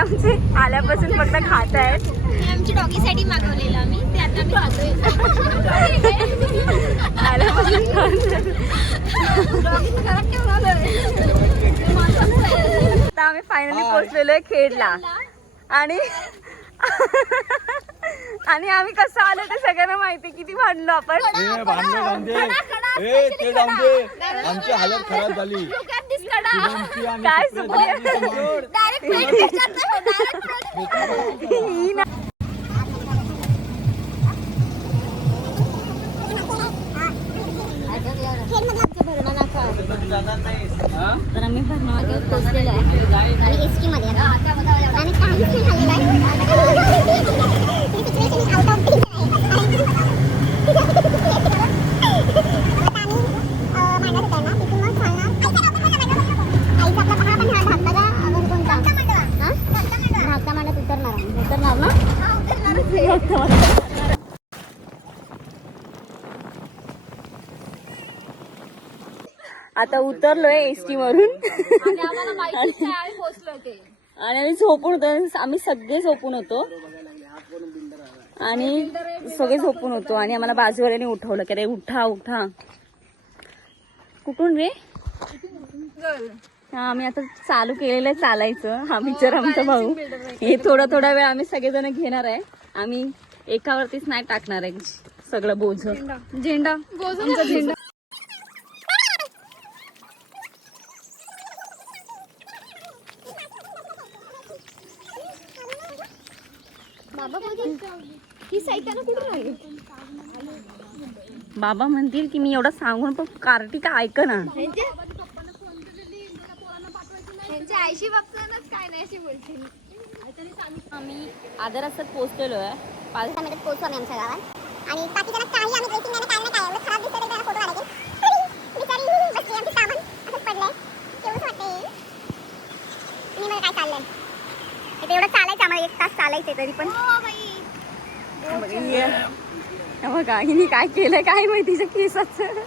आमचे आल्यापासून फक्त खात आहेत. आमची डॉगीसाठी मागवलेलं आम्ही ते आता आम्ही खातोय. आल्यापासून आता आम्ही फायनली पोहोचलेलो आहे खेडला. आणि आणि आम्ही कसं आलो ते सगळ्यांना माहिती. किती भांडलो आपण. आमची हालत खराब झाली. काय तर आम्ही भरणामध्ये पोहोचलेलो आहे आणि एसटी मध्ये आणि काहीच नाही झालेलं आहे. आता उतरलोय एसटी वरून आणि आम्ही झोपून होतो. आम्ही सगळे झोपून होतो आणि सगळे झोपून होतो आणि आम्हाला बाजूवाल्याने उठवलं की रे उठा उठा. कुठून रे? हा आम्ही आता चालू केलेलं आहे चालायचं. हा बिचार आमचा भाऊ. हे थोडा वेळ आम्ही सगळेजण घेणार आहे. आम्ही एकावरतीच नाही टाकणार आहे सगळं बोझ. झेंडा झेंडा बाबा म्हणतील की मी एवढं सांगून पण कार्टी का ऐक ना. आईशी बघतानाच काय नाही अशी बोलतील. आम्ही आदरासत पोहोचलेलो आहे. 5 मिनिटात पोहोचू आम्ही आमच्या गावात आणि बाकीच्याला काही आम्ही ड्रेसिंग नाही काय नाही काय खराब दिसतंय त्याला फोटो काढायचे. बिचारी बसली आमची सामान असं पडलंय. केवढं वाटतंय. आणि मला काय चाललंय इथे एवढं चालायचं आम्हाला 1 तास चालायचंय तरी पण. बघा हिने काय केलं काय माहितीच्या केसाचं.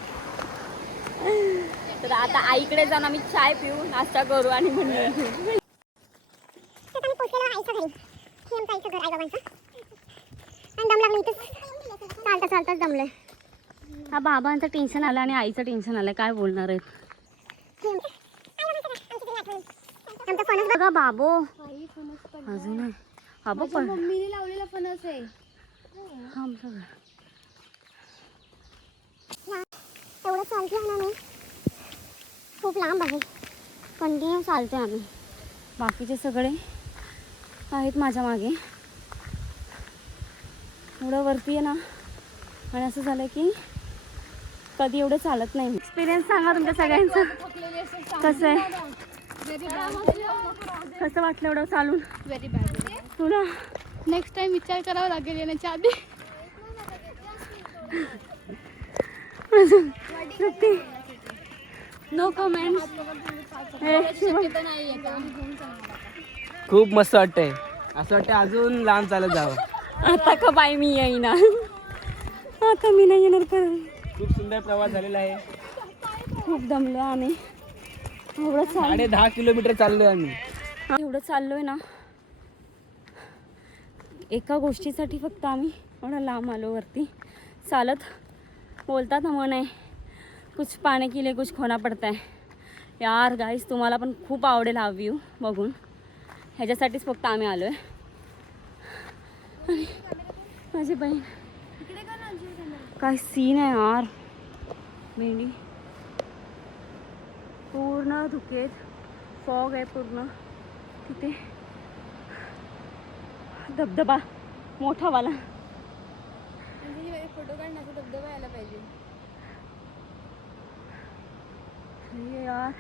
तर आता आईकडे जाऊन आम्ही चाय पिऊ नाश्ता करू आणि म्हणून चालता चालताच दमलंय. हा बाबांचं टेन्शन आलं आणि आईचं टेन्शन आलं. काय बोलणार आहेत बघा बाबो. अजून आहे बाबो पण मम्मीने लावलेला फणस आहे. एवढं चालते ना मी खूप लांब आहे. कंटिन्यू चालते आम्ही. बाकीचे सगळे आहेत माझ्या मागे. एवढं वरती आहे ना आणि असं झालं की कधी एवढं चालत नाही. एक्सपिरियन्स सांगा तुमच्या सगळ्यांचं कसं आहे. कसं वाटलं एवढं चालून? Very bad. तुला नेक्स्ट टाइम विचार करावा लागेल येण्याच्या आधी. No comment. खूप मस्त वाटतंय. असं वाटतं अजून लांब चालत जावं. आता का बाई मी येईना. आता मी नाही येणार परत. खूप सुंदर प्रवास झालेला आहे. खूप दमलो आम्ही. एवढं 10.5 किलोमीटर चाललोय आम्ही. एवढं चाललोय ना एका गोष्टीसाठी फक्त आम्ही एवढं लांब आलो वरती चालत. बोलतात ना मन आहे कुछ पाने के लिए कुछ खोना पडता है. यार गाईस तुम्हाला पण खूप आवडेल हा व्ह्यू बघून. ह्याच्यासाठीच फक्त आम्ही आलो आहे. आणि माझी बहीण काय सीन आहे यार. भेंडी पूर्ण धुकेत फॉग आहे पूर्ण. तिथे धबधबा मोठावाला. फोटो काढण्याचा धबधबा यायला पाहिजे. यार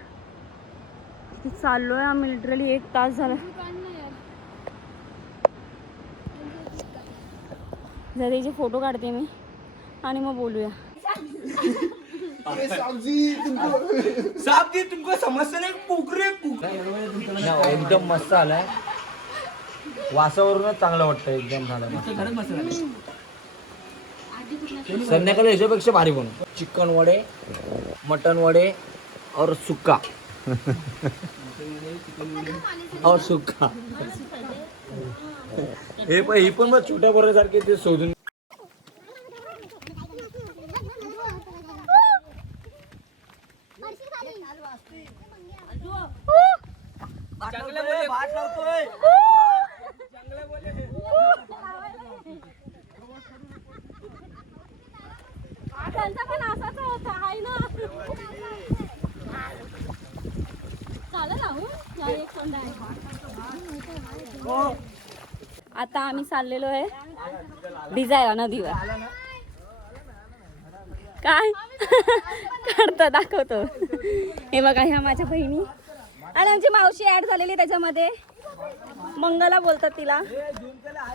किती चाललोय आम्ही लिटरली 1 तास झाला. जरा त्याचे फोटो काढते मी आणि मग बोलूया. तुमको समजतं नाही कुकरे एकदम मस्त आलाय. वासावरूनच चांगलं वाटतं एकदम. झालं संध्याकाळी याच्यापेक्षा भारी बनव. चिकन वडे मटन वडे और सुक्का और सुका हे पण ही पण मग छोट्या बऱ्यासारखे ते शोधून त्यांचा पण असाच होता आहे ना. चालेल ना एक कोंडा आहे. आता आम्ही चाललेलो आहे भिजायला नदीवर. काय काढतो दाखवतो. हे बघा ह्या माझ्या बहिणी आणि आमची मावशी ऍड झालेली त्याच्यामध्ये. मंगला बोलतात तिला.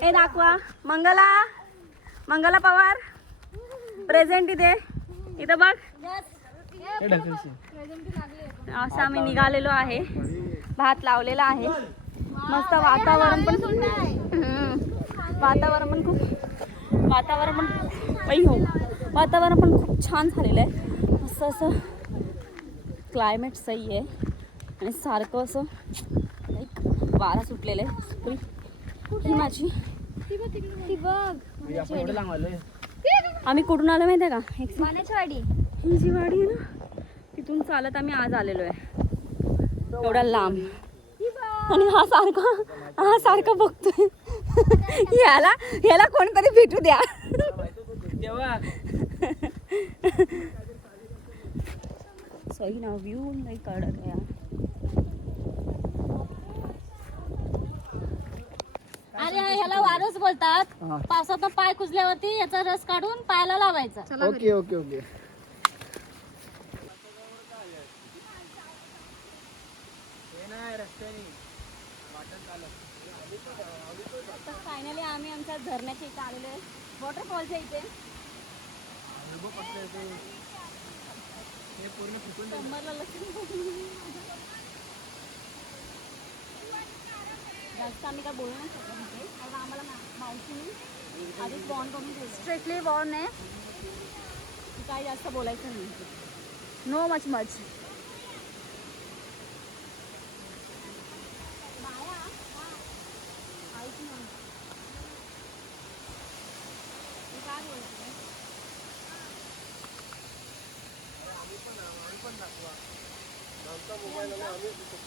हे दाखवा मंगला. मंगला पवार प्रेझेंट इथे. इथं बघ. असं आम्ही निघालेलो आहे. भात लावलेला आहे. मस्त वातावरण पण वातावरण पण खूप छान झालेलं आहे. मस्त असं क्लायमेट सही आहे आणि सारखं असं एक वारा सुटलेलं आहे. ही माझी आम्ही कुठून आलो माहिती आहे का? पाण्याची वाडी. ही जी वाडी आहे ना तिथून चालत आम्ही आज आलेलो आहे. एवढा लांब. आणि हा सारखा बघतोय. याला कोणतरी भेटू द्या. सही ना व्ह्यू नाही काढत आहे. अरे ह्याला वारस बोलतात. पावसात पाय कुजल्यावरती याचा रस काढून पायाला लावायचा. Okay okay okay. फायनली आम्ही आमच्या धरणाच्या इथे आलेलो आहे. वॉटरफॉलच्या इथे. जास्त आम्ही काय बोलू नाही शकत म्हणजे कारण आम्हाला मावशीने आधीच बॉन्ड करून ठेवलं. स्ट्रिक्टली बॉर्न आहे. काय जास्त बोलायचं नाही. No much.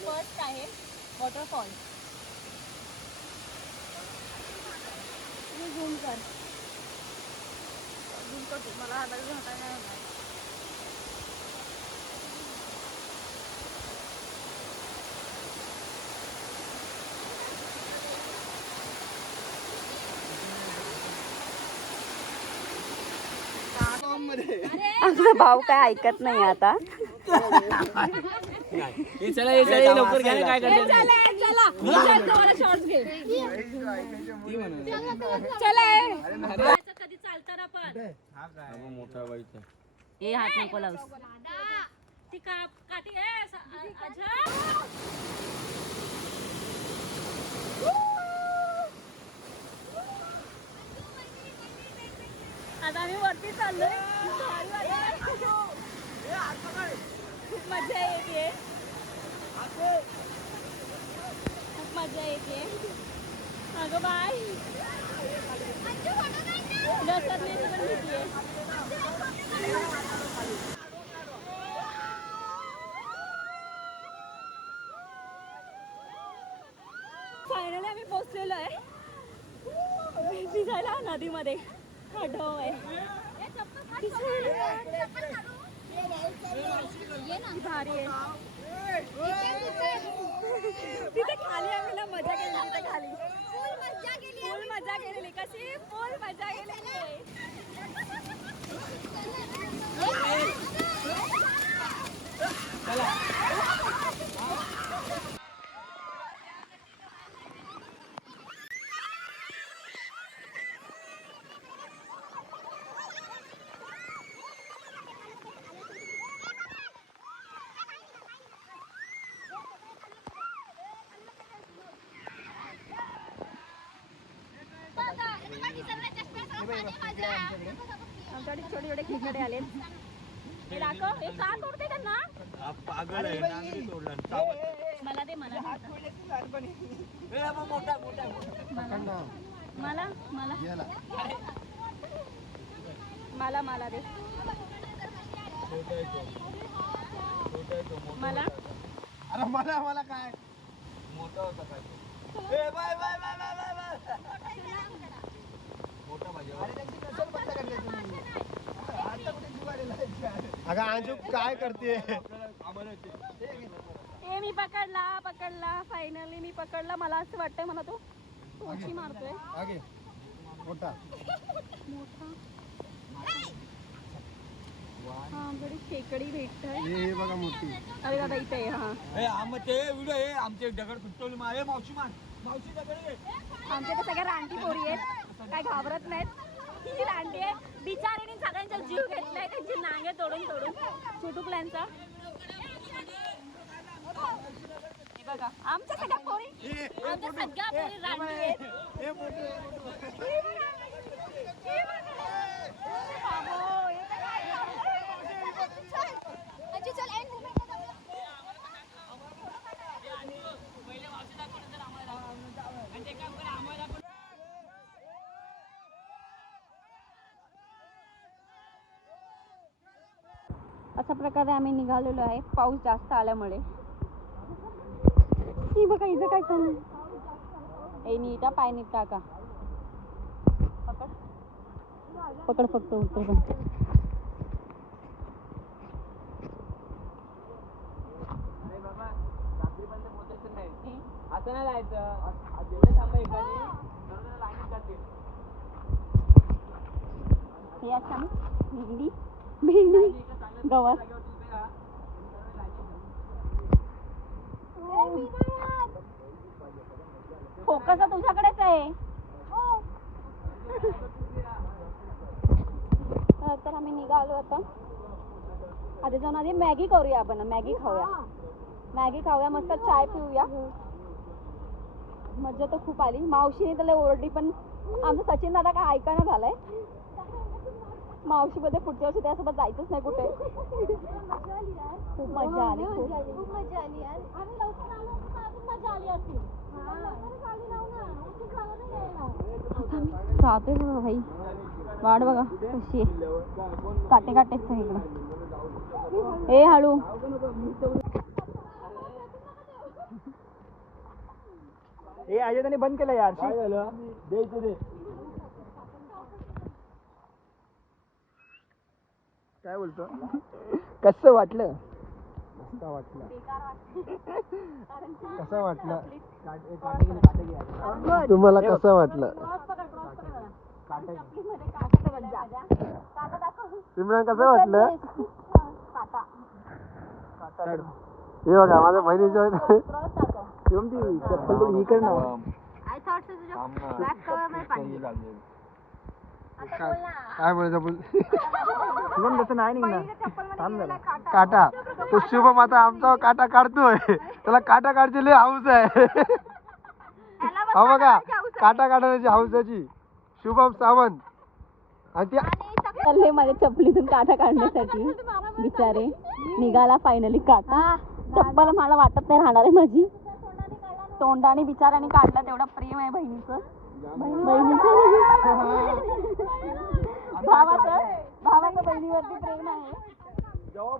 फर्स्ट आहे वॉटरफॉल. झूम कर. मला हातात घाटा नाही होणार. आमचा भाऊ काय ऐकत नाही आता. चला लवकर घ्या काय करतो. कधी चालतं ना पण. मोठा बाईक हे हात नको लावूस. ती काठी आता आम्ही वरती चाललोय. खूप मजा येते. खूप मजा येते. अगं बाय घसरण्याची पण भीती आहे. फायनली आम्ही पोहोचलेलो आहे भिजायला नदीमध्ये. हा ढव आहे. भारी आहे. तिथे खाली आम्ही ना मजा केली. तिथे खाली फुल मजा केलेली. कशी फुल मजा केलेली आहे. आमच्याकडे छोटे छोटे खेकडे आले. हे दाखव, हे का तोडते त्यांना? पागल आहे नांगरी तोडला मला दे, मला मोठा मोठा मला मला दे मला. अरे मला काय मोठा होता काय bye bye bye bye bye bye मोठा पाहिजे. अगं अंशू काय करते ए मी पकडला फायनली मी पकडला. मला असं वाटतंय मला तो उंची मारतोय. मोठा हा बरी खेकडी भेटतंय. हे बघा मोठी. अरे दादा इथे आहे. हा ते व्हिडिओ हे आमचे दगड फुटवली मारे मावशी दगड आहे. आमच्या तर सगळ्या रानटी पोरी आहेत, काय घाबरत नाहीत. ही रानटी आहे बिचारीने सगळ्यांचा जीव घेतलाय त्यांची नांगे तोडून छोटुकल्यांचा. हे बघा आमच्या सगळ्या पोरी रानटी आहेत. अशा प्रकारे आम्ही निघालेलो आहे पाऊस जास्त आल्यामुळे. ही बघा इथं काय चाललंय. ए नीटा पाय नीट टाका. पकड फक्त उत्तर पण. असं नाही जायचं. हे असं आम्ही भेंडी गवत. फोकस तुझ्याकडेच आहे. तर आम्ही निघालो आता. आधी जाऊन आधी मॅगी करूया आपण. मॅगी खाऊया मस्त चाय पिऊया. मज्जा तर खूप आली. मावशीने त्याला ओरडली पण आमचं सचिन दादा काय ऐकायला झालंय. मावशीमध्ये पुढच्या वर्षी त्यासोबत जायचंच नाही कुठे. खूप मजा आली. जातोय बघा भाई. वाट बघा कशी आहे. काटेच सगळीकडं. ए हळू. हे अजय त्याने बंद केलं यार. काय झालं द्यायचं दे. काय बोलतो. कसं वाटलं. कसं वाटलं तुम्हाला. कसं वाटलं सिमरन. कसं वाटलं. हे बघा माझ्या बहिणीच्या चप्पल पण इकडे ना. काय बोलायचं बोल. तसं नाही निघणार. काटा तो शुभम आता आमचा काटा काढतोय. त्याला काटा काढची लय हाऊस आहे. हा बघा काटा काढण्याची हाऊसाची शुभम सावंत. आणि चालले माझ्या चपलीतून काटा काढण्यासाठी. बिचारे निघाला फायनली काटा. चप्पल मला वाटत नाही राहणार आहे माझी. तोंडाने बिचाराने काढला. तेवढा प्रेम आहे बहिणीचं. भावाचं बहिणीवरती प्रेम आहे. जेव्हा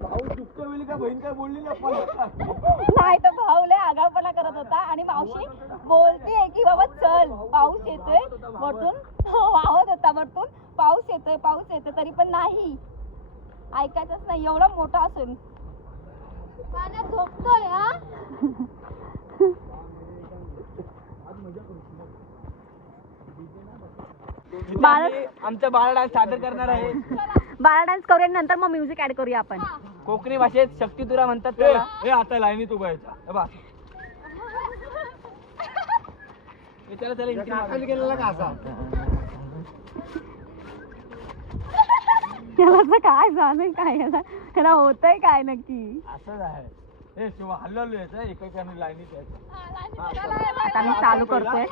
भाऊ चुकतो वेळी का बहीण काय बोलली नाही तर भाऊ लय आगाऊपणा करत होता. आणि मावशी बोलतीये की बाबा चल पाऊस येतोय वरतून. वाहत होता वरतून पाऊस येतोय तरी पण नाही ऐकायचंच नाही. एवढा मोठा असून झोपतोय. आमचा बाळ डान्स सादर करणार आहे. बाळा डान्स करूया नंतर मग म्युझिक ऍड करूया आपण. कोकणी भाषेत शक्तितुरा म्हणतात त्याला. हे आता लाईनीत उभा यायचा बा. गेलेला का असा. त्याला काय झालंय काय त्याला होतंय काय नक्की. असंच आहे. हे शिवा हल्लो यायचं एकेकाने लाईनीत यायचं. आता मी चालू करतोय.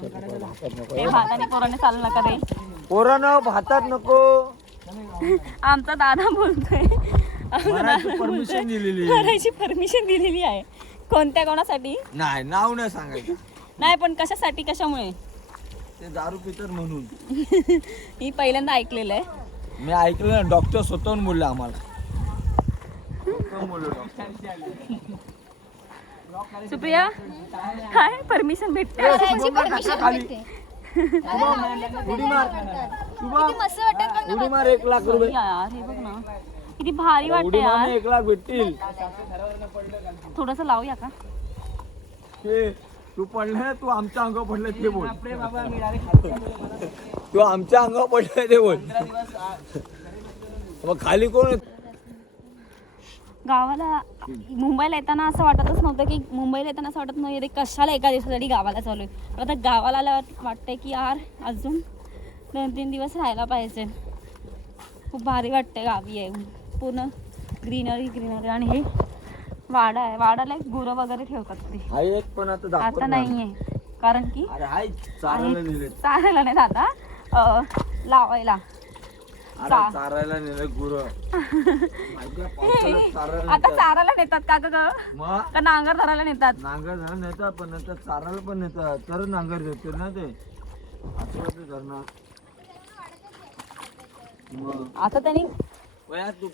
हे भाताने पोराने चालू नका रे. पोरांनो भातात नको. आमचा दादा बोलतोय. परमिशन दिलेली करायची परमिशन दिलेली आहे. कोणत्या कोणासाठी नाही, नाव नाही सांगायचं. नाही, पण कशासाठी कशामुळे ते दारू पितात म्हणून. मी पहिल्यांदा ऐकलेलं आहे. मी ऐकलं ना, डॉक्टर स्वतःहून बोलले आम्हाला. सुप्रिया काय परमिशन भेटते? करायची परमिशन भेटते. उडी मार. किती मस्त वाटत बघ ना. उडी मार 1 लाख रुपये. यार हे बघ ना किती भारी वाटतं उडी मार यार. 1 लाख भेटतील. थोडस लावूया का? हे तू पडलं, तू आमच्या अंगावर पडलं ते बोल. तू आमच्या अंगावर पडलं ते बोल. मग खाली कोण? गावाला मुंबईला येताना असं वाटतच नव्हतं की मुंबईला येताना असं वाटत नव्हतं रे कशाला एका दिवसासाठी गावाला चालू आहे. आता गावाला आल्यावर वाटतंय की यार अजून 2-3 दिवस राहायला पाहिजे. खूप भारी वाटतंय गावी आहे. पूर्ण ग्रीनरी आणि हे वाडा आहे. वाडाला एक गुरं वगैरे ठेवतात ते. हाय एक पण आता दाखवत आता नाहीये कारण की अरे हाय चारायला नेले. चारायला नाही दादा लावायला. चारायला नेलं गुरं. आता चारायला नेतात का ग? मग का नांगर धरायला नेतात? नांगर झाला नेतात, पण नंतर चारायला पण नेतात. तर नांगर देते ना ते असं होतं धरणार. आता त्यांनी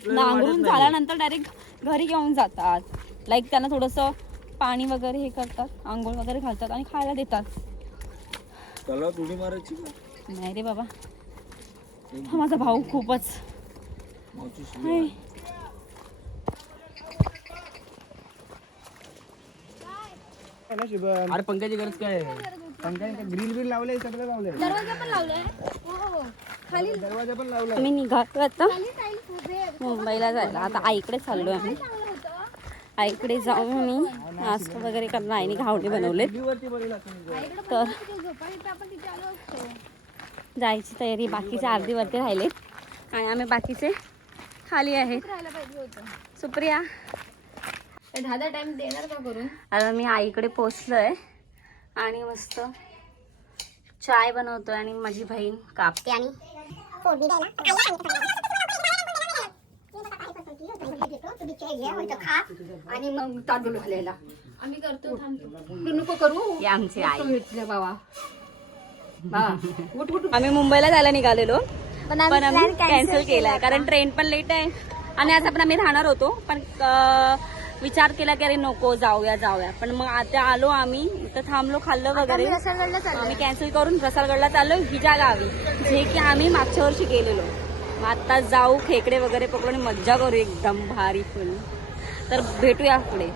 नांगरून झाल्यानंतर डायरेक्ट घरी घेऊन जातात. लाईक त्यांना थोडंसं पाणी वगैरे हे करतात, आंघोळ वगैरे घालतात आणि खायला देतात. त्याला उडी मारायची का? नाही रे बाबा, हा माझा भाऊ खूपच हाय. अरे पंख्याची गरज काय आहे? पंख्याने ग्रिल बिल लावलंय, सगळं लावलंय. दरवाजा पण लावलाय. हो. खाली दरवाजा पण लावलाय. आम्ही निघालो आता टाईल्स उभे. मुंबईला जायला. आता आईकडे चाललोय आम्ही. चांगलं होतं. आईकडे जाऊन मी नाश्ता वगैरे करणार. आईने घावणे बनवले तर तिथे झोपायला आपण तिथे आलो असतो. जायची तयारी. बाकीचे अर्धी वरती राहिले आणि आम्ही बाकीचे खाली आहेत. राहायला पाहिजे होतं. सुप्रिया दहा टाइम देणार का करून? आता मी आईकडे पोचलोय आणि मस्त चाय बनवतोय आणि माझी बहीण कापते आणि फोडणी द्यायला आणि मग तांदूळ घालायला आम्ही करतो. थांबतो नको करू. ही आमची आई. भेटले बाबा. उठ उठ. आम्ही मुंबईला जायला निघालेलो पण आम्ही कॅन्सल केलाय कारण ट्रेन पण लेट आहे आणि आज आपण आम्ही राहणार होतो पण विचार केला की अरे नको जाऊया पण मग आता आलो आम्ही इथं थांबलो, खाल्लं वगैरे. आम्ही कॅन्सल करून रसालगडला चाललो हिच्या गावी, जे की आम्ही मागच्या वर्षी गेलेलो. मग आता जाऊ, खेकडे वगैरे पकडून मज्जा करू एकदम भारी फुल. तर भेटूया पुढे.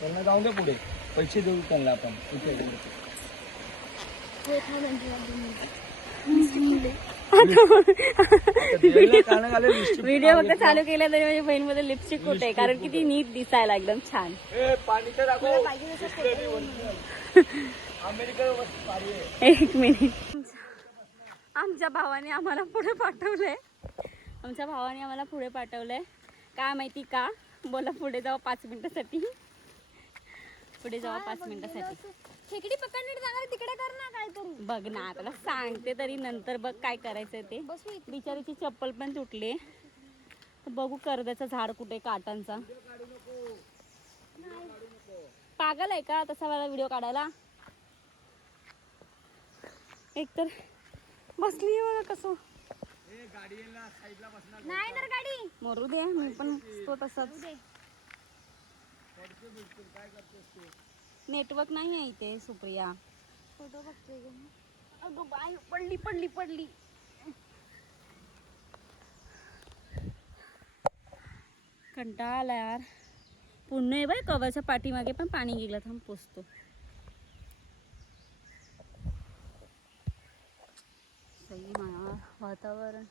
त्यांना जाऊन दे पुढे, पैसे देऊ त्यांना आपण. व्हिडिओ फक्त चालू केला तरी माझ्या बहीणमध्ये लिपस्टिक कुठे आहे कारण की ती नीट दिसायला एकदम छान. एक मिनिट. आमच्या भावाने आम्हाला पुढे पाठवलंय. काय माहिती का? बोला पुढे जाऊ 5 मिनिटासाठी. खेकडी पकडण्यात जाणार तिकडे कर ना काय करू. बघ ना आता सांगते तरी नंतर बघ काय करायचंय ते. बिचारीची चप्पल पण तुटली. बघू कर्जाचं झाड कुठे काटांचा. पागल आहे का तसा मला व्हिडिओ काढायला? एकतर बसली बघा कसं. नाही तर गाडी मरू दे, मी पण तो तसाच. नेटवर्क नाही आहे इथे सुप्रिया. फोटो बघतोय. अगं बाय, पडली. कंटाळा आला यार. पुन्हा आहे बाय कवरच्या पाठीमागे पण पाणी गेलं. थांब पोचतो. सही म्हणा वातावरण.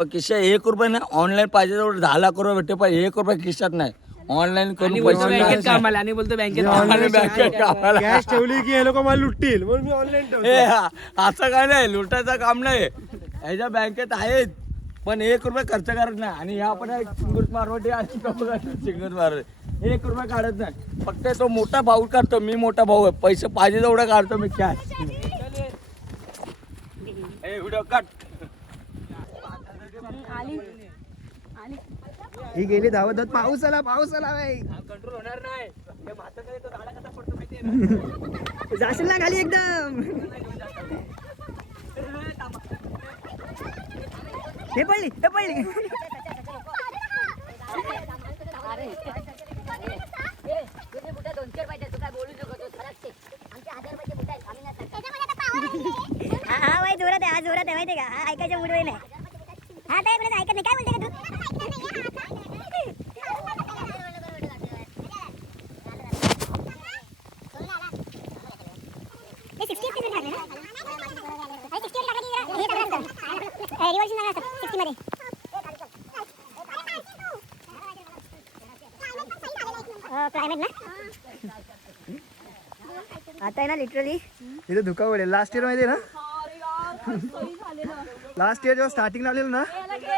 खिशा 1 रुपये नाही ऑनलाईन पाहिजे तेवढं 10 लाख रुपये भेटते पण 1 रुपये खिशात नाही ऑनलाईन करून पैसे बँकेत कामाला आणि बोलतो बँकेत आणि बँकेत कामाला. कॅश ठेवली की हे लोक मला लुटतील म्हणून मी ऑनलाईन ठेवतो. ए, असं काय नाही लुटायचं काम नाही ह्याच्या बँकेत आहेत पण 1 रुपये खर्च करत नाही आणि ह्या पण चिंगूस मारवटी आणि चिंगूस मारवटी 1 रुपये काढत नाही फक्त तो मोठा भाऊ काढतो मी मोठा भाऊ आहे पैसे पाहिजे तेवढं काढतो मी कॅश व्हिडिओ कट आली आली ही गेली धावत धावत पाऊस आला बाई कंट्रोल होणार नाही त्या म्हाताऱ्याला तो झाडा कसा पडतो माहितीये जाशील ना खाली एकदम हे पडली हा बाई जोरात आहे माहितीये का हा ऐकायच्या मूडवर नाही हा काय बोलत ऐकत नाही काय बोलते का तू 60 मध्ये टाकले ना 60 मध्ये टाकले हे रिव्हर्स नाही असतं 60 मध्ये क्लायमेट ना आता आहे ना लिटरली इथे धुका पडेल लास्ट इयर माहिती आहे ना लास्ट इयर जेव्हा स्टार्टिंग लावलेलं ना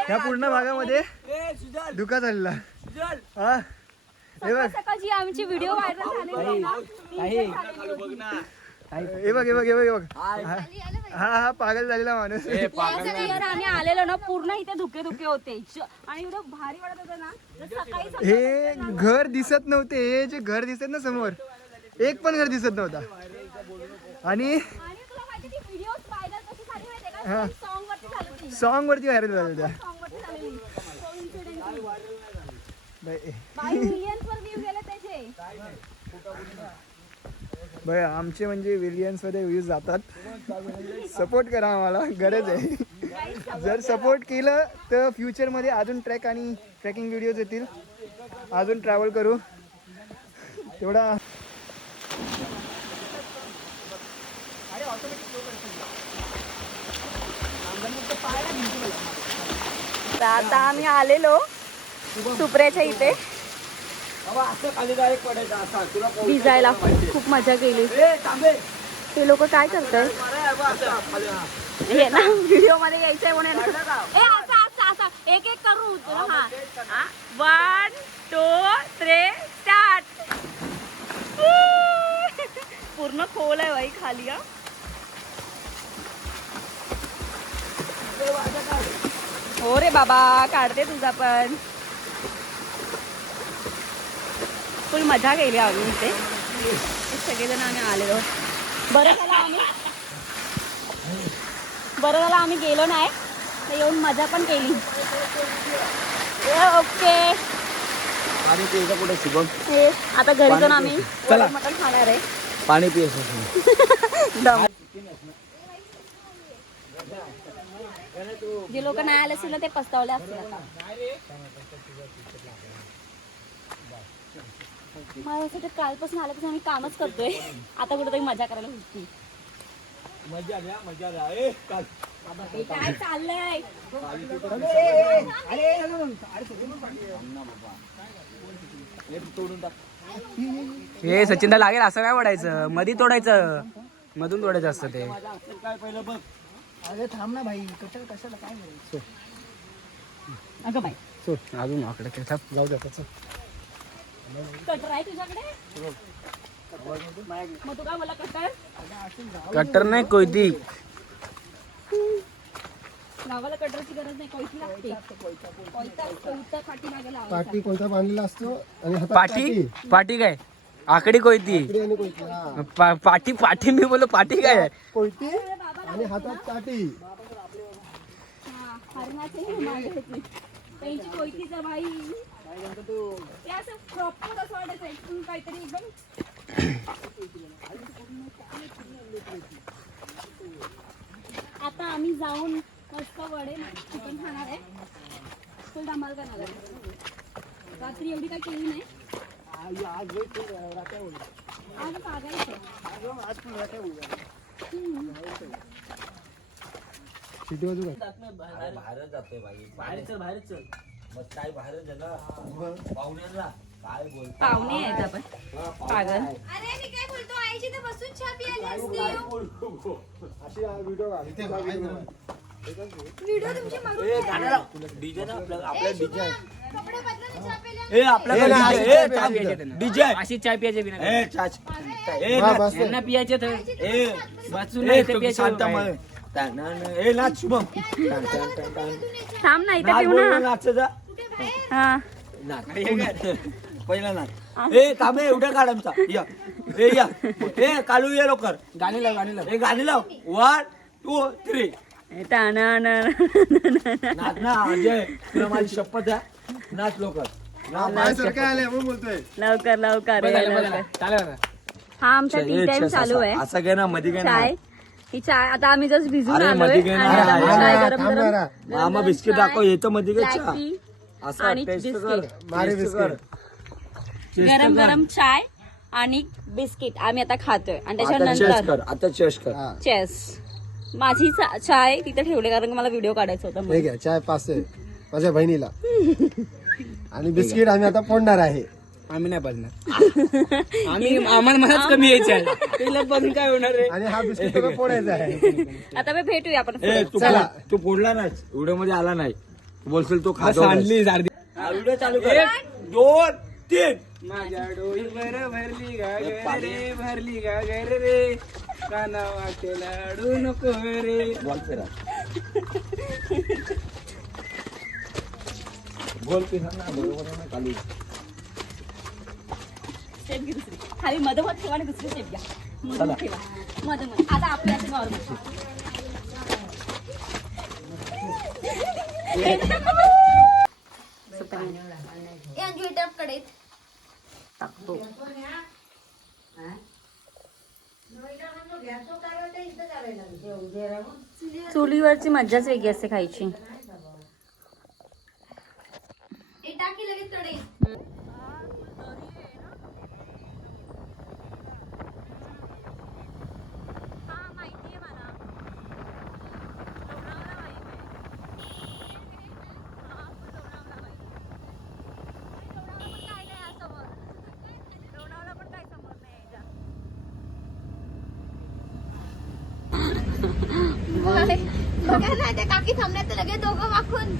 ह्या पूर्ण भागामध्ये धुका झालेला हा हे बघ सकाळची आमची व्हिडिओ व्हायरल झालेली आहे ना. हे बघ हा पागल झालेला माणूस यार आम्ही आलेलो ना पूर्ण इथे धुके होते आणि एवढं भारी वाटत होतं ना तर सकाळी हे घर दिसत नव्हते हे जे घर दिसत ना समोर एक पण घर दिसत नव्हता आणि आणि तुला माहिती ती व्हिडिओज व्हायरल कशी झाली माहितीये का सॉन्ग वरती झाली ती सॉन्ग वरती व्हायरल झालं त्या सॉन्ग वरती झालेली बाई मिलियन्स वर व्ह्यू गेले त्याचे बघ आमचे म्हणजे विलियन्स मध्ये व्ह्यूज जातात सपोर्ट करा आम्हाला गरज आहे जर सपोर्ट केलं तर फ्युचरमध्ये अजून ट्रॅक आणि ट्रॅकिंग व्हिडिओज येतील अजून ट्रॅव्हल करू तेवढा आता आम्ही आलेलो सुप्र्याच्या इथे भिजायला खूप मजा केली ते लोक काय करताय हे ना व्हिडिओ मध्ये यायचंय म्हणून एक एक करू हा 1 2 3 स्टार्ट पूर्ण खोल आहे बाई खाली हो रे बाबा काढते तुझा पण फुल मजा केली आम्ही इथे सगळेजण आम्ही आलेलो बरं झालं आम्ही गेलो नाही तर येऊन मजा पण केली ओके पाणी पियचं कुठे शुभम हे आता घरी जाऊन आम्ही मटण खाणार आहे पाणी पियचं जे लोक नाही आले असतील ना ते पस्तावले असतील आता माझ्यासाठी कालपासून आल्यापासून आम्ही कामच करतोय आता कुठेतरी मजा करायला होती मजा घ्या काय चाललंय हे सचिनदा लागेल असं काय पडायचं मधी तोडायचं मधून तोडायचं असतं ते काय पहिलं बघ अरे थांब ना भाई कशाला काय नाही अगं बाई अजून आकडे जाऊ द्या त्याचं कटर आहे तुझ्याकडे मग तू काय मला कट्टर नाही कोयती गावाला कटरची गरज नाही कोयती लागते कोयता पाठी लावायचा. पाठी कोणता बांधलेला असतो आणि हातात पाठी पाठी काय आकडी कोयती काठी आणि कोयती, हा. पाठी पाठी मी बोललो पाठी काय कोयती आणि हातात काठी हा, हरणाचे मागे होते. त्यांची कोयतीचा बाई ते असं प्रॉपर असं वाटायचं एकदम काहीतरी एकदम आता आम्ही जाऊन मस्त वडे चिकन खाणार आहे फुल धमाल करणार आहे रात्री एवढी काय केली नाही आज सिटी वाजू का बाहेरच जातोय बाई बाहेर चल बाहेर चल. मग काय बाहेरच झालं पाहुण्यांना काय बोलतो पाहुणे आहेत आपण पागल. अरे मी काय बोलतो आईची तर बसून चहा प्यायला असते अशी व्हिडिओ व्हिडिओ तुमची मारून डीजे ना आपल्या डीजे कपडे बदलून चहा प्यायला ए आपल्याकडे डीजे अशी चाय प्यायचे बिना ए चाच ए यांना पियाचे तर ए वाचून ए नाही तर तुम्ही प्यायचे शांत बाहेर. ए नाच शुभम थांब ना इथे नाच पिऊ बोल ना. नाच जा हा नाच पहिला नाच ए थांबे एवढ्या काढ आमचा या ए या ए कालू ये लवकर गाणी लाव गाणी लाव. ए गाणी लाव 1 2 3 नाच ना अजय तुला माझी शपथ आहे नाच लवकर काय आले म्हणून बोलतोय लवकर लवकर बरं ये, झालं, बरं लवकर. झालं. चालेल आता. हा आमचा टी टाइम चालू आहे. असं काय ना मध्ये काय चाय ही चाय आता आम्ही जस्ट भिजून अरे, आलोय मध्ये काय आणि नाही. आता आम्ही चाय गरम थांब गरम जरा. मामा बिस्किट दाखव येतं मध्ये काय ब्लॅक चहा टी असं आणि टेस्ट कर बिस्किट. मारे टेस्ट कर. टेस्ट गरम कर. गरम चाय आणि बिस्किट आम्ही आता खातोय आणि आता चेस त्याच्यानंतर कर आता चेस कर चेस माझी चाय तिथे ठेवले कारण की मला व्हिडिओ काढायचा होता म्हणून. ठीक आहे चाय पास आहे माझ्या बहिणीला आणि बिस्किट आम्ही आता फोडणार आहे आम्ही नाही पाजणार. आम्ही आम्हाला मलाच कमी यायचं आहे. तिला पण काय होणार आहे. आणि हा बिस्किट तुला फोडायचा आहे आता मी भेटूया आपण ए पुढे. तू चला. तू फोडला नाही व्हिडिओ मध्ये आला नाही तू बोलशील तो बस खातो आणली झाडी. व्हिडिओ चालू कर 2 3 माझ्या डोईवर भरली गागर रे भरली गागर रे काना वाटे लाडू नको रे. बॉल फिरा गोल फिरा ना बरोबर आहे ना खाली स्टेप घे दुसरी खाली मधोमध ठेवा आणि दुसरी स्टेप घ्या मधोमध ठेवा मधोमध आता आपल्या असं नॉर्मल कडे टाकतो चुलीवरची मज्जाच वेगळी असते खायची. टाकी लगेच कडे बघा ना त्या काकी थांबण्यात लगेच दोघं वाकून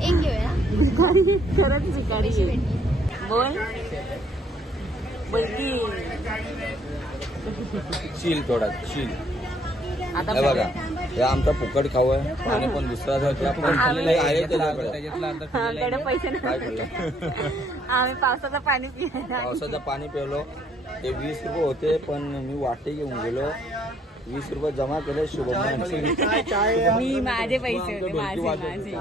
एक घेऊया भिकारी खरंच भिकारी बोल बोलती शील थोडा शील आता हे बघा हे आमचा फुकट खाऊ आहे पाणी पण दुसरा जातो पण खाल्लेलं आहे त्याच्याकडे. आमच्याकडे पैसे काय नाही खाल्लं आम्ही पावसाचं पाणी पियायला पावसाचं पाणी प्यालो ते 20 रुपये होते पण मी वाटे घेऊन गेलो 20 रुपये जमा केले शुभम मी माझे पैसे होते माझे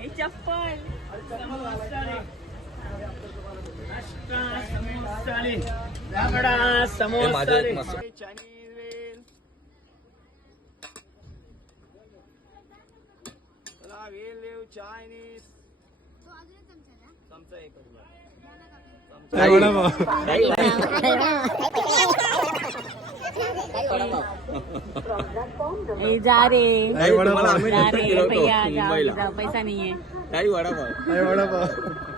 हे चप्पल माझे एक मस्त ए जा रे तुम्हाला आम्ही जा नंतर रे फिरवतो भैया जा मुंबईला जा पैसा नाहीये काही वडापाव वडापाव